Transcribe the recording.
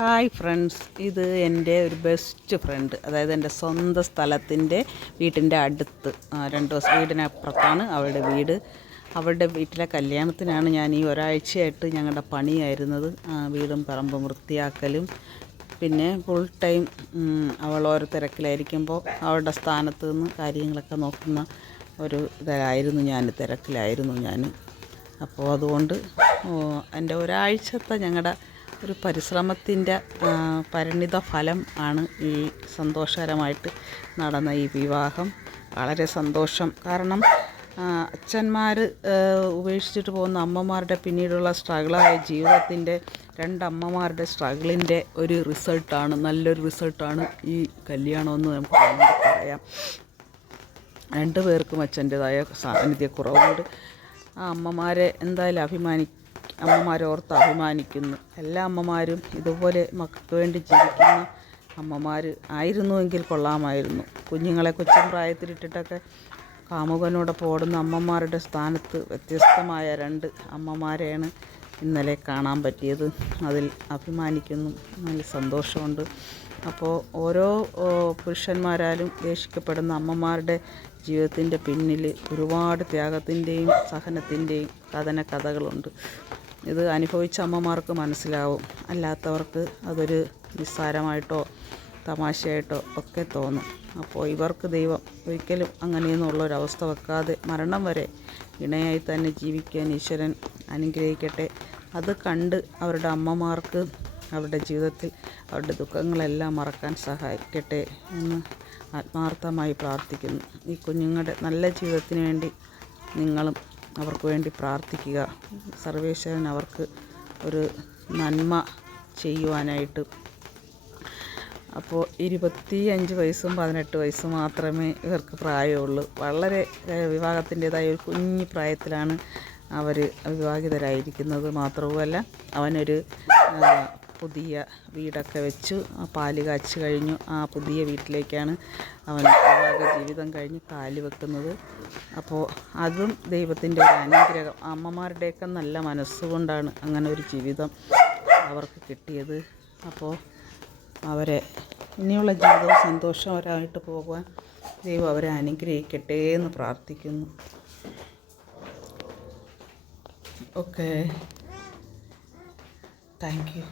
Hi friends, ഇത് എൻ്റെ ഒരു ബെസ്റ്റ് ഫ്രണ്ട്, അതായത് എൻ്റെ സ്വന്തം സ്ഥലത്തിൻ്റെ വീട്ടിൻ്റെ അടുത്ത് 2 ദിവസം വീടിനപ്പുറത്താണ് അവളുടെ വീട്. അവളുടെ വീട്ടിലെ കല്യാണത്തിനാണ് ഞാൻ ഈ ഒരാഴ്ചയായിട്ട് ഞങ്ങളുടെ പണിയായിരുന്നത്. വീടും പറമ്പും വൃത്തിയാക്കലും പിന്നെ ഫുൾ ടൈം അവൾ ഓരോ തിരക്കിലായിരിക്കുമ്പോൾ അവളുടെ സ്ഥാനത്ത് നിന്ന് കാര്യങ്ങളൊക്കെ നോക്കുന്ന ഒരു തിരക്കിലായിരുന്നു ഞാൻ. അപ്പോൾ അതുകൊണ്ട് എൻ്റെ ഒരാഴ്ചത്തെ ഞങ്ങളുടെ ഒരു പരിശ്രമത്തിൻ്റെ പരിണിത ഫലം ആണ് ഈ സന്തോഷകരമായിട്ട് നടന്ന ഈ വിവാഹം. വളരെ സന്തോഷം. കാരണം അച്ഛന്മാർ ഉപേക്ഷിച്ചിട്ട് പോകുന്ന അമ്മമാരുടെ പിന്നീടുള്ള സ്ട്രഗിളായ ജീവിതത്തിൻ്റെ 2 അമ്മമാരുടെ സ്ട്രഗിളിൻ്റെ ഒരു റിസൾട്ടാണ്, നല്ലൊരു റിസൾട്ടാണ് ഈ കല്യാണമെന്ന് നമുക്ക് പറയാം. 2 പേർക്കും അച്ഛൻ്റെതായ സാന്നിധ്യക്കുറവുണ്ട്. ആ അമ്മമാരെ എന്തായാലും അമ്മമാരെ ഓർത്ത് അഭിമാനിക്കുന്നു. എല്ലാ അമ്മമാരും ഇതുപോലെ മക്കൾക്ക് വേണ്ടി ജീവിക്കുന്ന അമ്മമാർ ആയിരുന്നുവെങ്കിൽ കൊള്ളാമായിരുന്നു. കുഞ്ഞുങ്ങളെ കൊച്ചും പ്രായത്തിലിട്ടിട്ടൊക്കെ കാമുകനോടൊപ്പം ഓടുന്ന അമ്മമാരുടെ സ്ഥാനത്ത് വ്യത്യസ്തമായ 2 അമ്മമാരെയാണ് ഇന്നലെ കാണാൻ പറ്റിയത്. അതിൽ അഭിമാനിക്കുന്നു, നല്ല സന്തോഷമുണ്ട്. അപ്പോൾ ഓരോ പുരുഷന്മാരാലും ദേഷിക്കപ്പെടുന്ന അമ്മമാരുടെ ജീവിതത്തിൻ്റെ പിന്നിൽ ഒരുപാട് ത്യാഗത്തിൻ്റെയും സഹനത്തിൻ്റെയും കഥകളുണ്ട്. ഇത് അനുഭവിച്ച അമ്മമാർക്ക് മനസ്സിലാവും, അല്ലാത്തവർക്ക് അതൊരു നിസ്സാരമായിട്ടോ തമാശയായിട്ടോ ഒക്കെ തോന്നും. അപ്പോൾ ഇവർക്ക് ദൈവം ഒരിക്കലും അങ്ങനെയൊന്നുള്ളൊരവസ്ഥ വെക്കാതെ മരണം വരെ ഇണയായി തന്നെ ജീവിക്കാൻ ഈശ്വരൻ അനുഗ്രഹിക്കട്ടെ. അത് കണ്ട് അവരുടെ അമ്മമാർക്ക് അവരുടെ ജീവിതത്തിൽ അവരുടെ ദുഃഖങ്ങളെല്ലാം മറക്കാൻ സഹായിക്കട്ടെ എന്ന് ആത്മാർത്ഥമായി പ്രാർത്ഥിക്കുന്നു. ഈ കുഞ്ഞുങ്ങളുടെ നല്ല ജീവിതത്തിന് വേണ്ടി നിങ്ങളും അവർക്ക് വേണ്ടി പ്രാർത്ഥിക്കുക. സർവേശ്വരൻ അവർക്ക് ഒരു നന്മ ചെയ്യുവാനായിട്ട്. അപ്പോൾ 25 വയസ്സും 18 വയസ്സും മാത്രമേ ഇവർക്ക് പ്രായമുള്ളൂ. വളരെ വിവാഹത്തിൻ്റേതായ ഒരു കുഞ്ഞു പ്രായത്തിലാണ് അവർ വിവാഹിതരായിരിക്കുന്നത്. മാത്രവുമല്ല, അവനൊരു പുതിയ വീടൊക്കെ വെച്ചു, പാല് കാച്ചി കഴിഞ്ഞു. ആ പുതിയ വീട്ടിലേക്കാണ് അവൻ വിവാഹ ജീവിതം കഴിഞ്ഞ് കാല് വെക്കുന്നത്. അപ്പോൾ അതും ദൈവത്തിൻ്റെ ഒരു അനുഗ്രഹം. അമ്മമാരുടെയൊക്കെ നല്ല മനസ്സുകൊണ്ടാണ് അങ്ങനെ ഒരു ജീവിതം അവർക്ക് കിട്ടിയത്. അപ്പോൾ അവരെ ഇനിയുള്ള ജീവിതവും സന്തോഷകരമായിട്ട് പോകുവാൻ ദൈവം അവരെ അനുഗ്രഹിക്കട്ടെ എന്ന് പ്രാർത്ഥിക്കുന്നു. Okay, thank you.